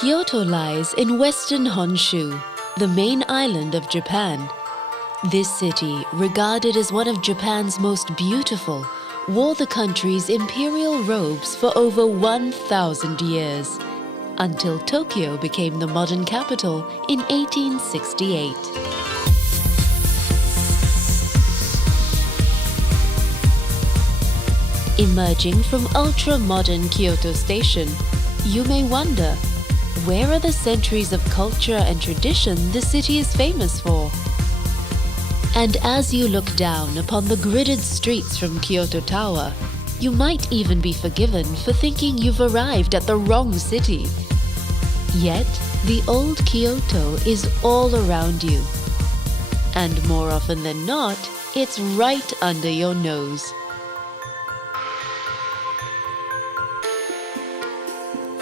Kyoto lies in western Honshu, the main island of Japan. This city, regarded as one of Japan's most beautiful, wore the country's imperial robes for over 1,000 years, until Tokyo became the modern capital in 1868. Emerging from ultra-modern Kyoto Station, you may wonder, where are the centuries of culture and tradition the city is famous for? And as you look down upon the gridded streets from Kyoto Tower, you might even be forgiven for thinking you've arrived at the wrong city. Yet, the old Kyoto is all around you. And more often than not, it's right under your nose.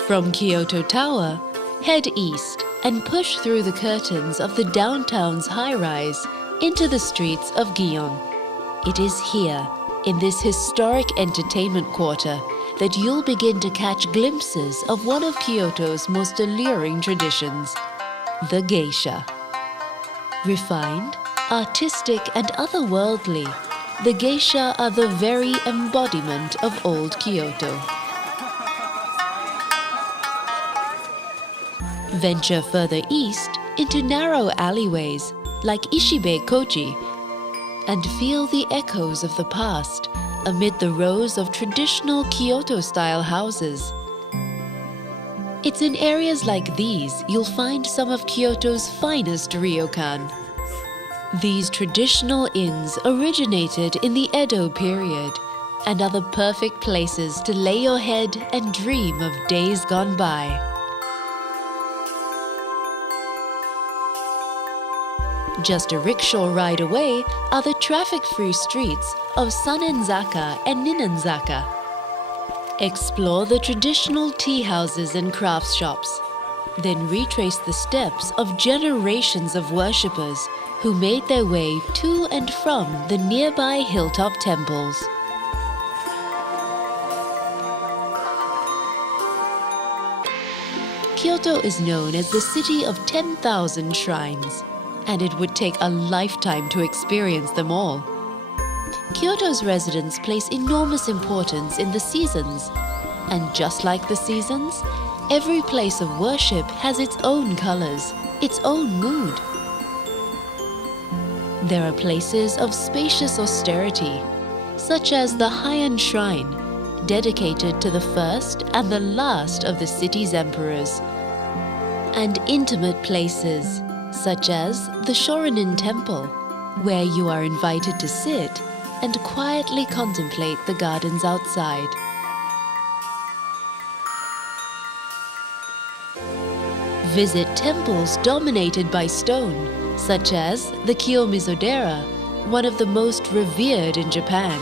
From Kyoto Tower, head east and push through the curtains of the downtown's high-rise into the streets of Gion. It is here, in this historic entertainment quarter, that you'll begin to catch glimpses of one of Kyoto's most alluring traditions, the geisha. Refined, artistic, and otherworldly, the geisha are the very embodiment of old Kyoto. Venture further east into narrow alleyways like Ishibe Koji and feel the echoes of the past amid the rows of traditional Kyoto-style houses. It's in areas like these you'll find some of Kyoto's finest ryokan. These traditional inns originated in the Edo period and are the perfect places to lay your head and dream of days gone by. Just a rickshaw ride away are the traffic-free streets of Sanenzaka and Ninenzaka. Explore the traditional tea houses and crafts shops, then retrace the steps of generations of worshippers who made their way to and from the nearby hilltop temples. Kyoto is known as the city of 10,000 shrines, and it would take a lifetime to experience them all. Kyoto's residents place enormous importance in the seasons, and just like the seasons, every place of worship has its own colors, its own mood. There are places of spacious austerity, such as the Heian Shrine, dedicated to the first and the last of the city's emperors, and intimate places, such as the Shorin Temple, where you are invited to sit and quietly contemplate the gardens outside. Visit temples dominated by stone, such as the Kiyomizo-dera, one of the most revered in Japan,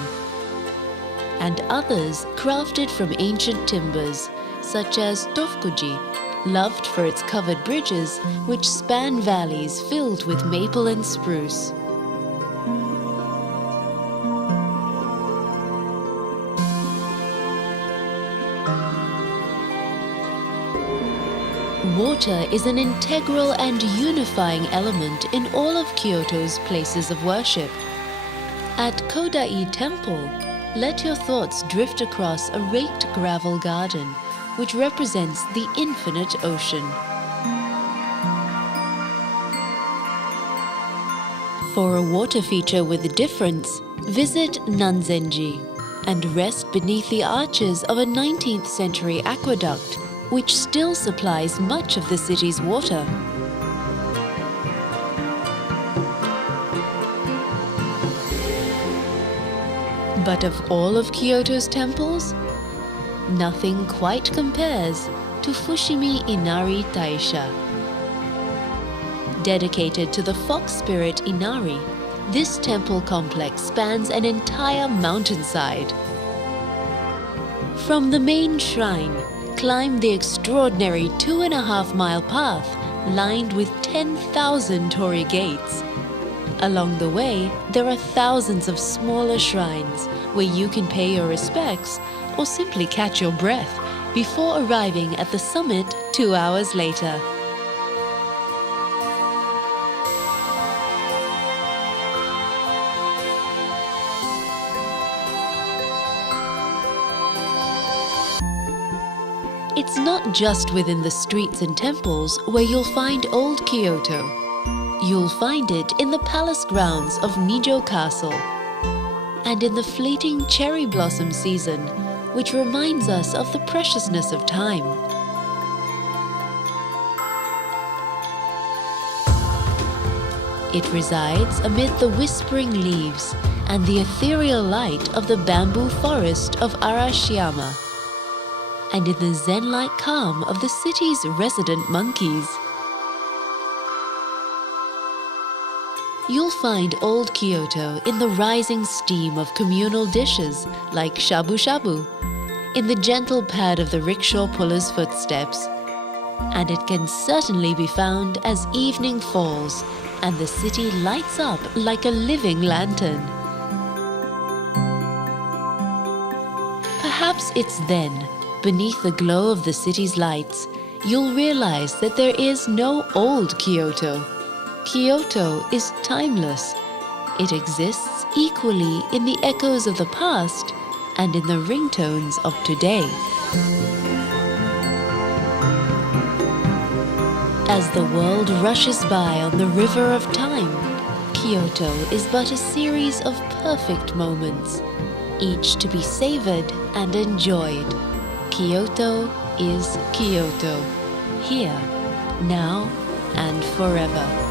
and others crafted from ancient timbers, such as Tofukuji, loved for its covered bridges which span valleys filled with maple and spruce. Water is an integral and unifying element in all of Kyoto's places of worship. At Kodai Temple, let your thoughts drift across a raked gravel garden which represents the infinite ocean. For a water feature with a difference, visit Nanzenji and rest beneath the arches of a 19th century aqueduct which still supplies much of the city's water. But of all of Kyoto's temples, nothing quite compares to Fushimi Inari Taisha. Dedicated to the fox spirit Inari, this temple complex spans an entire mountainside. From the main shrine, climb the extraordinary 2.5-mile path lined with 10,000 torii gates. Along the way, there are thousands of smaller shrines where you can pay your respects or simply catch your breath before arriving at the summit 2 hours later. It's not just within the streets and temples where you'll find old Kyoto. You'll find it in the palace grounds of Nijo Castle and in the fleeting cherry blossom season, which reminds us of the preciousness of time. It resides amid the whispering leaves and the ethereal light of the bamboo forest of Arashiyama, and in the zen-like calm of the city's resident monkeys. You'll find old Kyoto in the rising steam of communal dishes like shabu-shabu, in the gentle pad of the rickshaw puller's footsteps, and it can certainly be found as evening falls and the city lights up like a living lantern. Perhaps it's then, beneath the glow of the city's lights, you'll realize that there is no old Kyoto. Kyoto is timeless. It exists equally in the echoes of the past and in the ringtones of today. As the world rushes by on the river of time, Kyoto is but a series of perfect moments, each to be savored and enjoyed. Kyoto is Kyoto, here, now, and forever.